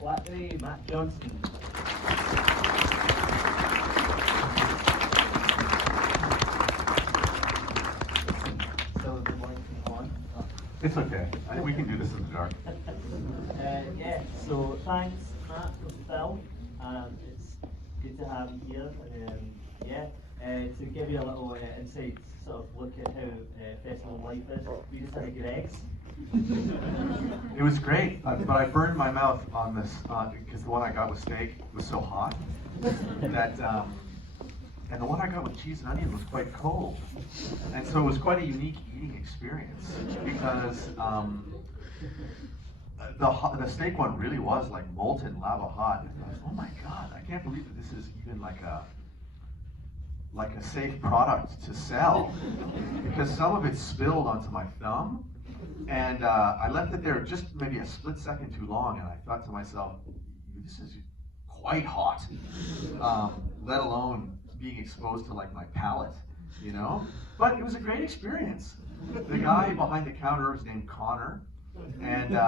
Blackberry, Matt Johnson. So the light on. It's okay. I think we can do this in the dark. Yeah, so thanks Matt for the film, and it's good to have you here. To give you a little insight, sort of look at how festival life is, we just had a Greg's. It was great, but I burned my mouth on this because the one I got with steak was so hot that, and the one I got with cheese and onion was quite cold, and so it was quite a unique eating experience because the steak one really was like molten lava hot. And I was, oh my god, I can't believe that this is even like a safe product to sell, because some of it spilled onto my thumb. And I left it there just maybe a split second too long, and I thought to myself, this is quite hot, let alone being exposed to like my palate, you know? But it was a great experience. The guy behind the counter was named Connor, and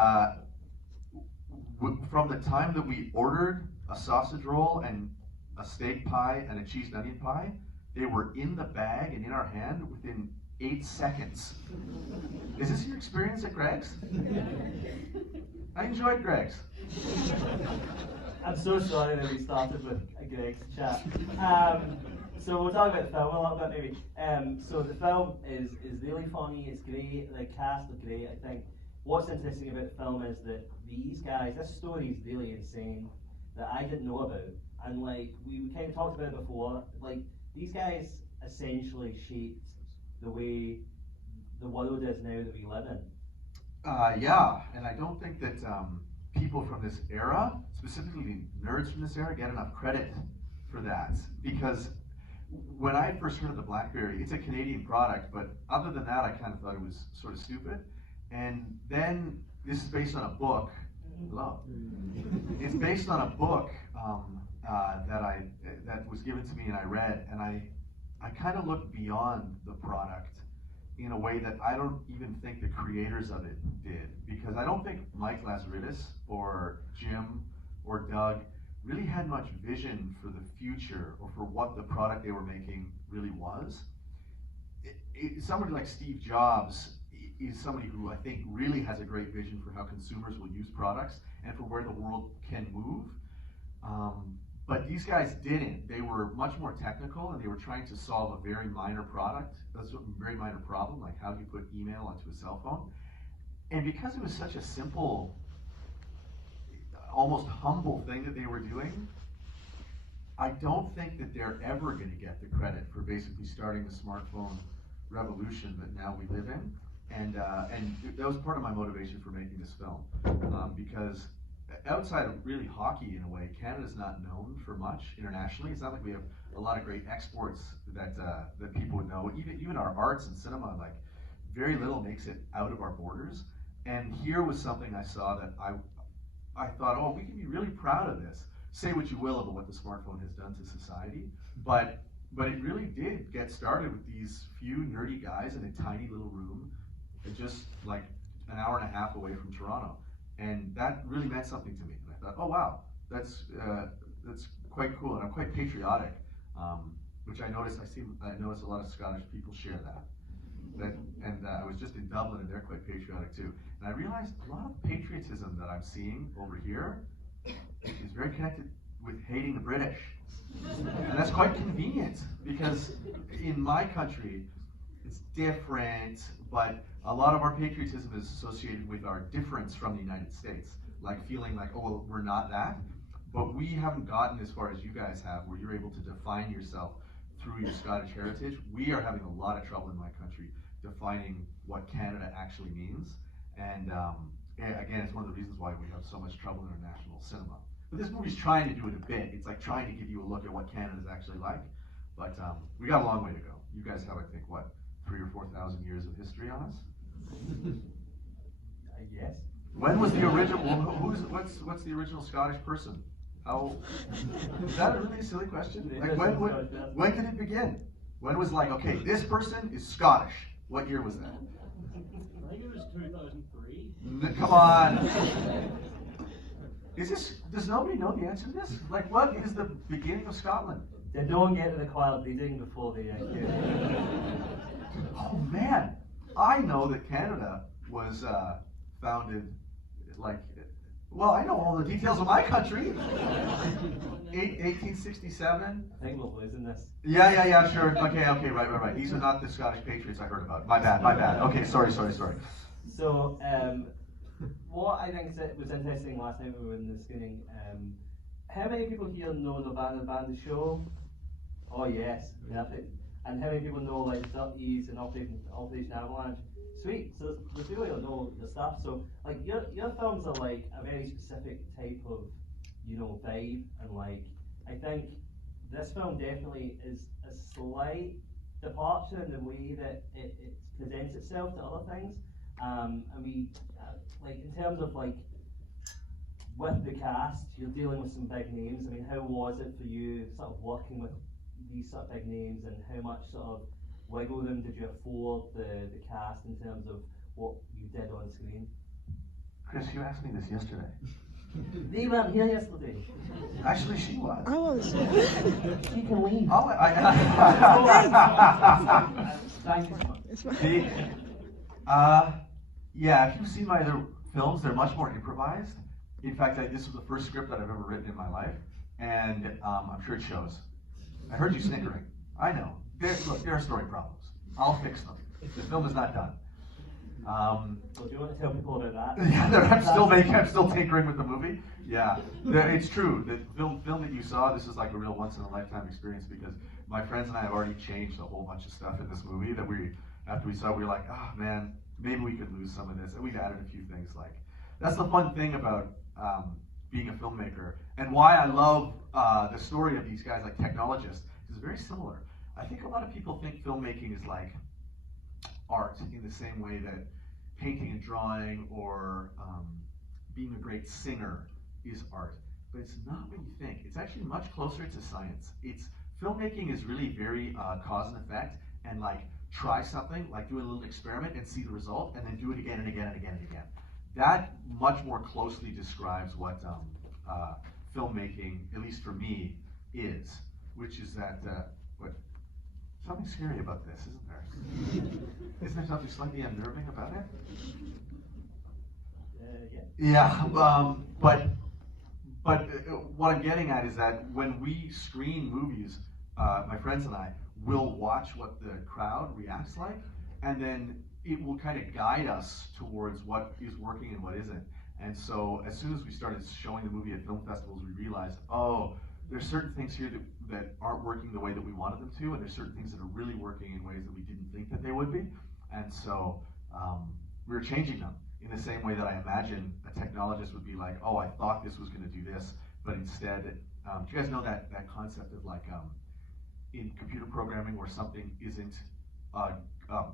from the time that we ordered a sausage roll and a steak pie and a cheese and onion pie, they were in the bag and in our hand within 8 seconds. Is this your experience at Greg's? I enjoyed Greg's. I'm so sorry that we started with a Greg's chat. So we'll talk about the film a little bit maybe. So the film is really funny, it's great, the cast are great. I think what's interesting about the film is that these guys, this story is really insane that I didn't know about. And like we kind of talked about it before, like these guys essentially shaped the way the world is now that we live in. Yeah, and I don't think that people from this era, specifically nerds from this era, get enough credit for that. Because when I first heard of the Blackberry, it's a Canadian product, but other than that, I kind of thought it was sort of stupid. And then this is based on a book. Hello. It's based on a book that was given to me and I read, and I kind of looked beyond the product in a way that I don't even think the creators of it did, because I don't think Mike Lazaridis or Jim or Doug really had much vision for the future or for what the product they were making really was. Somebody like Steve Jobs is somebody who I think really has a great vision for how consumers will use products and for where the world can move. But these guys didn't. They were much more technical, and they were trying to solve a very minor product, a very minor problem, like how do you put email onto a cell phone. And because it was such a simple, almost humble thing that they were doing, I don't think that they're ever going to get the credit for basically starting the smartphone revolution that now we live in. And that was part of my motivation for making this film, because outside of really hockey in a way, Canada's not known for much internationally. It's not like we have a lot of great exports that people would know. Even our arts and cinema, like very little makes it out of our borders. And here was something I saw that I thought, oh, we can be really proud of this. Say what you will about what the smartphone has done to society, but it really did get started with these few nerdy guys in a tiny little room, just like an hour and a half away from Toronto. And that really meant something to me. And I thought, oh wow, that's quite cool, and I'm quite patriotic, which I noticed a lot of Scottish people share that. And I was just in Dublin, and they're quite patriotic too. And I realized a lot of patriotism that I'm seeing over here is very connected with hating the British. And that's quite convenient, because in my country, it's different, but a lot of our patriotism is associated with our difference from the United States, like feeling like, oh, well, we're not that. But we haven't gotten as far as you guys have, where you're able to define yourself through your Scottish heritage. We are having a lot of trouble in my country defining what Canada actually means. And again, it's one of the reasons why we have so much trouble in our national cinema. But this movie's trying to do it a bit. It's like trying to give you a look at what Canada's actually like. But we got a long way to go. You guys have, I think, what, 3,000 or 4,000 years of history on us? I guess. When was the original? What's the original Scottish person? How? Is that a really silly question? Like when did it begin? When was like, okay, this person is Scottish? What year was that? I think it was 2003. Come on. Does nobody know the answer to this? Like, what is the beginning of Scotland? Did no one get to the choir reading before the Oh man, I know that Canada was founded like, well, I know all the details of my country. 1867. I think we're losing this. Yeah, sure. Okay, right. These are not the Scottish Patriots I heard about. My bad. Okay, sorry. So, what I think was interesting last night when we were in the screening, how many people here know the band The Show? Oh yes, perfect. And how many people know like the 30s and Operation Avalanche? Sweet. So the people who know the stuff. So like your films are like a very specific type of vibe, and like I think this film definitely is a slight departure in the way that it presents itself to other things. And we like in terms of like with the cast, you're dealing with some big names. I mean, how was it for you sort of working with these sort of big names, and how much sort of wiggle room did you afford the cast in terms of what you did on screen? Chris, you asked me this yesterday. They weren't here yesterday. Actually, she was. I was. She can leave. Oh, Thank you so much. It's fine. Yeah, if you've seen my other films, they're much more improvised. In fact, this was the first script that I've ever written in my life, and I'm sure it shows. I heard you snickering. I know. There are story problems. I'll fix them. The film is not done. So do you want to tell people about that? Yeah, I'm still tinkering with the movie. Yeah, it's true. The film that you saw, this is like a real once-in-a-lifetime experience, because my friends and I have already changed a whole bunch of stuff in this movie that after we saw it, we were like, oh man, maybe we could lose some of this. And we've added a few things. Like, that's the fun thing about being a filmmaker, and why I love the story of these guys like technologists. It's very similar. I think a lot of people think filmmaking is like art in the same way that painting and drawing or being a great singer is art, but it's not what you think. It's actually much closer to science. Filmmaking is really very cause and effect, and like try something, like do a little experiment and see the result, and then do it again and again and again and again. That much more closely describes what filmmaking, at least for me, is, which is that something scary about this, isn't there? Isn't there something slightly unnerving about it? Yeah, but what I'm getting at is that when we screen movies, my friends and I will watch what the crowd reacts like, and then it will kind of guide us towards what is working and what isn't. And so as soon as we started showing the movie at film festivals, we realized, oh, there's certain things here that aren't working the way that we wanted them to, and there's certain things that are really working in ways that we didn't think that they would be. And so we were changing them in the same way that I imagine a technologist would be like, oh, I thought this was going to do this, but instead, do you guys know that concept of like in computer programming where something isn't a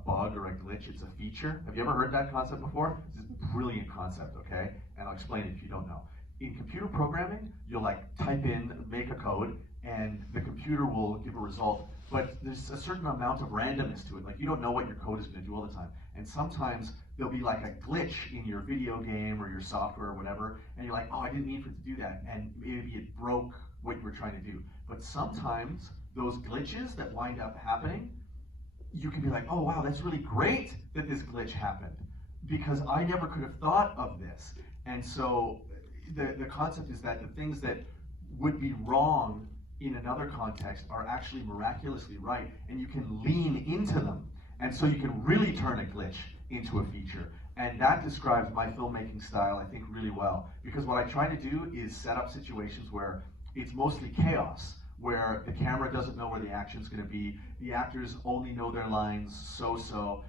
bug or a glitch, it's a feature? Have you ever heard that concept before? It's a brilliant concept, okay? And I'll explain it if you don't know. In computer programming, you'll like type in, make a code, and the computer will give a result, but there's a certain amount of randomness to it. Like, you don't know what your code is going to do all the time. And sometimes there'll be like a glitch in your video game or your software or whatever, and you're like, oh, I didn't mean for it to do that, and maybe it broke what you were trying to do. But sometimes those glitches that wind up happening, you can be like, oh wow, that's really great that this glitch happened, because I never could have thought of this. And so the concept is that the things that would be wrong in another context are actually miraculously right, and you can lean into them. And so you can really turn a glitch into a feature. And that describes my filmmaking style, I think, really well. Because what I try to do is set up situations where it's mostly chaos, where the camera doesn't know where the action's going to be, the actors only know their lines so-so,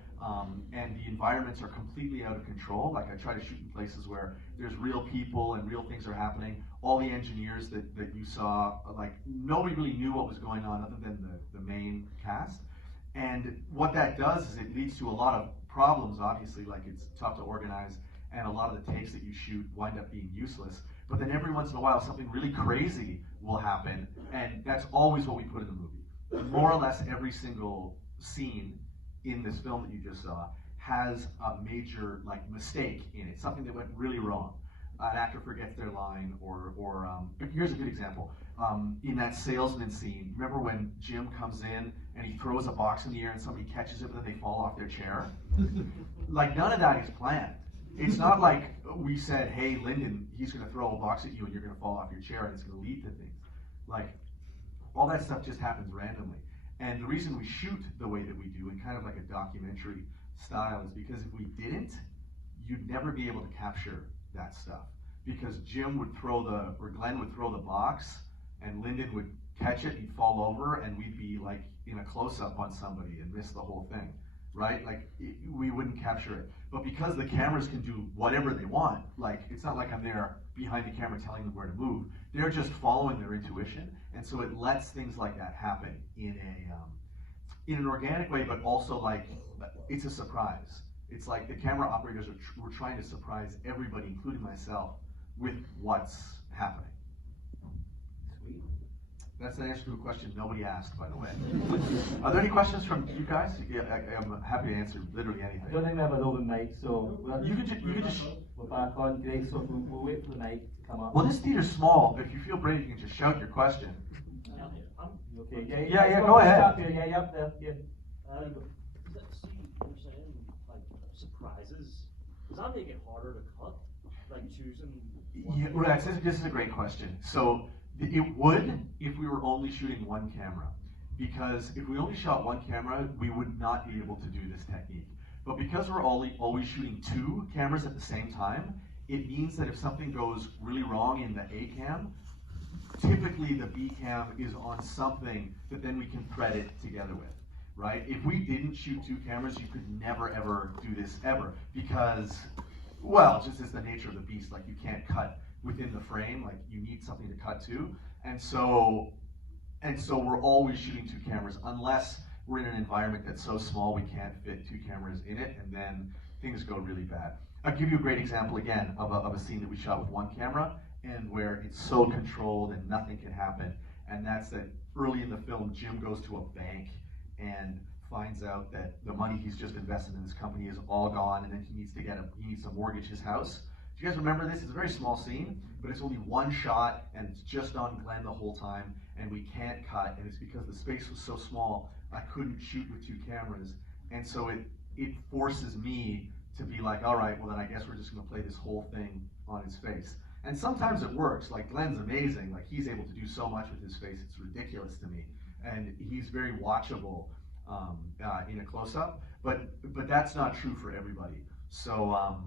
and the environments are completely out of control. Like, I try to shoot in places where there's real people and real things are happening. All the engineers that you saw, like, nobody really knew what was going on other than the main cast. And what that does is it leads to a lot of problems, obviously, like it's tough to organize, and a lot of the takes that you shoot wind up being useless. But then every once in a while, something really crazy will happen, and that's always what we put in the movie. More or less every single scene in this film that you just saw has a major like mistake in it, something that went really wrong. an actor forgets their line, or here's a good example. In that salesman scene, remember when Jim comes in and he throws a box in the air and somebody catches it, but then they fall off their chair? Like, none of that is planned. It's not like we said, hey, Lyndon, he's going to throw a box at you and you're going to fall off your chair and it's going to lead to things. Like, all that stuff just happens randomly. And the reason we shoot the way that we do, in kind of like a documentary style, is because if we didn't, you'd never be able to capture that stuff. Because Jim would or Glenn would throw the box, and Lyndon would catch it, he'd fall over, and we'd be like in a close-up on somebody and miss the whole thing, right? Like, we wouldn't capture it. But because the cameras can do whatever they want, like, it's not like I'm there behind the camera telling them where to move. They're just following their intuition, and so it lets things like that happen in an organic way, but also like, it's a surprise. It's like the camera operators were trying to surprise everybody, including myself, with what's happening. Sweet. That's the answer to a question nobody asked, by the way. Are there any questions from you guys? Yeah, I'm happy to answer literally anything. I don't think we have an open mic, so You could just. we're back on. Great, so we'll wait for the mic to come up. Well, this theater's small, but if you feel brave, you can just shout your question. Okay, Yeah, go ahead. Yeah, yep, there, yeah. See, you're saying like surprises. Does that make it harder to cut? Like choosing. Yeah, well, this is a great question. So it would if we were only shooting one camera, because if we only shot one camera, we would not be able to do this technique. But because we're always shooting two cameras at the same time, it means that if something goes really wrong in the A cam, typically the B cam is on something that then we can thread it together with, right? If we didn't shoot two cameras, you could never ever do this ever, because, well, just as the nature of the beast, like you can't cut within the frame, like you need something to cut to, and so we're always shooting two cameras, unless we're in an environment that's so small we can't fit two cameras in it, and then things go really bad. I'll give you a great example again of a scene that we shot with one camera, and where it's so controlled and nothing can happen. And that's that early in the film, Jim goes to a bank and finds out that the money he's just invested in this company is all gone, and then he needs to mortgage his house. Do you guys remember this? It's a very small scene, but it's only one shot, and it's just on Glenn the whole time, and we can't cut, and it's because the space was so small, I couldn't shoot with two cameras. And so it forces me to be like, all right, well then I guess we're just gonna play this whole thing on his face. And sometimes it works. Like, Glenn's amazing. Like, he's able to do so much with his face, it's ridiculous to me. And he's very watchable in a close-up, but that's not true for everybody. So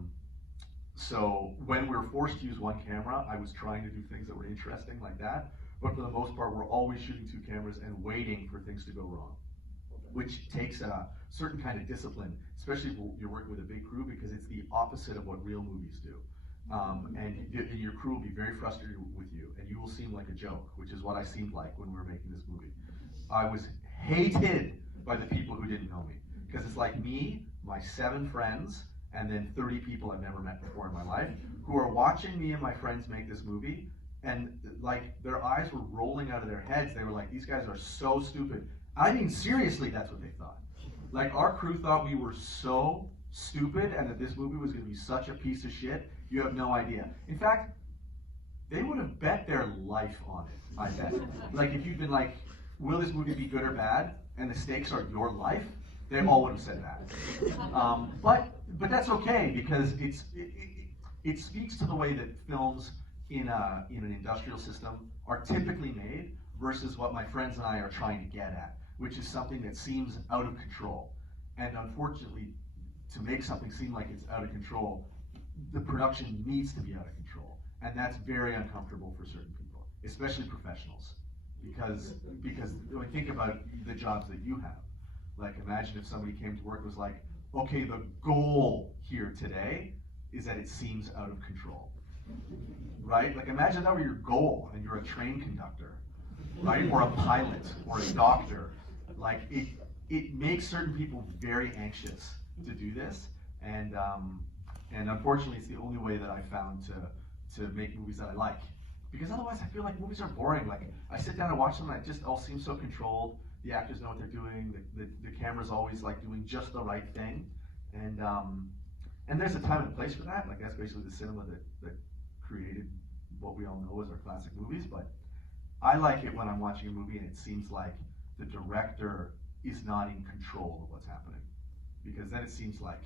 when we're forced to use one camera, I was trying to do things that were interesting like that, but for the most part, we're always shooting two cameras and waiting for things to go wrong, which takes a certain kind of discipline, especially if you're working with a big crew, because it's the opposite of what real movies do. And your crew will be very frustrated with you, and you will seem like a joke, which is what I seemed like when we were making this movie. I was hated by the people who didn't know me, because it's like me, my 7 friends, and then 30 people I've never met before in my life, who are watching me and my friends make this movie, and like their eyes were rolling out of their heads. They were like, these guys are so stupid. I mean, seriously, that's what they thought. Like, our crew thought we were so stupid and that this movie was going to be such a piece of shit. You have no idea. In fact, they would have bet their life on it, I bet. Like, if you'd been like, will this movie be good or bad? And the stakes are your life, they all would have said that. But that's okay, because it speaks to the way that films in an industrial system are typically made versus what my friends and I are trying to get at, which is something that seems out of control. And unfortunately, to make something seem like it's out of control, the production needs to be out of control. And that's very uncomfortable for certain people, especially professionals. Because when you think about the jobs that you have, like, imagine if somebody came to work and was like, okay, the goal here today is that it seems out of control, right? Like, imagine that were your goal and you're a train conductor, right? Or a pilot or a doctor. Like, it makes certain people very anxious to do this, and unfortunately it's the only way that I found to make movies that I like. Because otherwise I feel like movies are boring. Like, I sit down and watch them and it just all seems so controlled. The actors know what they're doing, the camera's always like doing just the right thing. And there's a time and a place for that. Like, that's basically the cinema that created what we all know as our classic movies, but I like it when I'm watching a movie and it seems like the director is not in control of what's happening, because then it seems like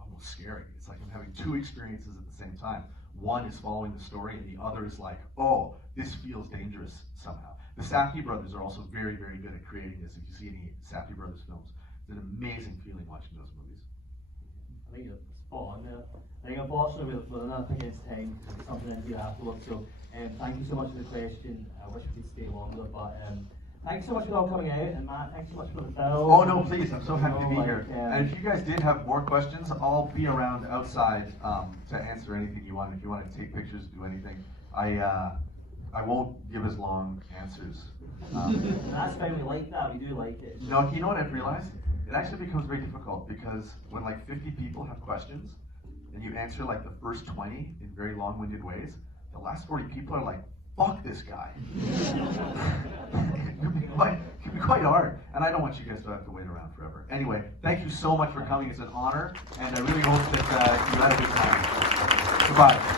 almost scary. It's like I'm having two experiences at the same time. One is following the story and the other is like, oh, this feels dangerous somehow. The Safdie brothers are also very, very good at creating this. If you see any Safdie brothers films, it's an amazing feeling watching those movies. I think you're spot on there. I think unfortunately we're running up against time. Something into you afterwards. So thank you so much for the question. I wish we could stay longer, but thanks so much for all coming out, and Matt, thanks so much for the film. Oh no, please! I'm so happy to be here. And if you guys did have more questions, I'll be around outside to answer anything you want. If you want to take pictures, do anything. I won't give as long answers. That's fine. We like that. We do like it. No, you know what I've realized? It actually becomes very difficult because when like 50 people have questions and you answer like the first 20 in very long-winded ways, the last 40 people are like, fuck this guy. It can be quite hard, and I don't want you guys to have to wait around forever. Anyway, thank you so much for coming. It's an honor, and I really hope that you had a good time. Goodbye.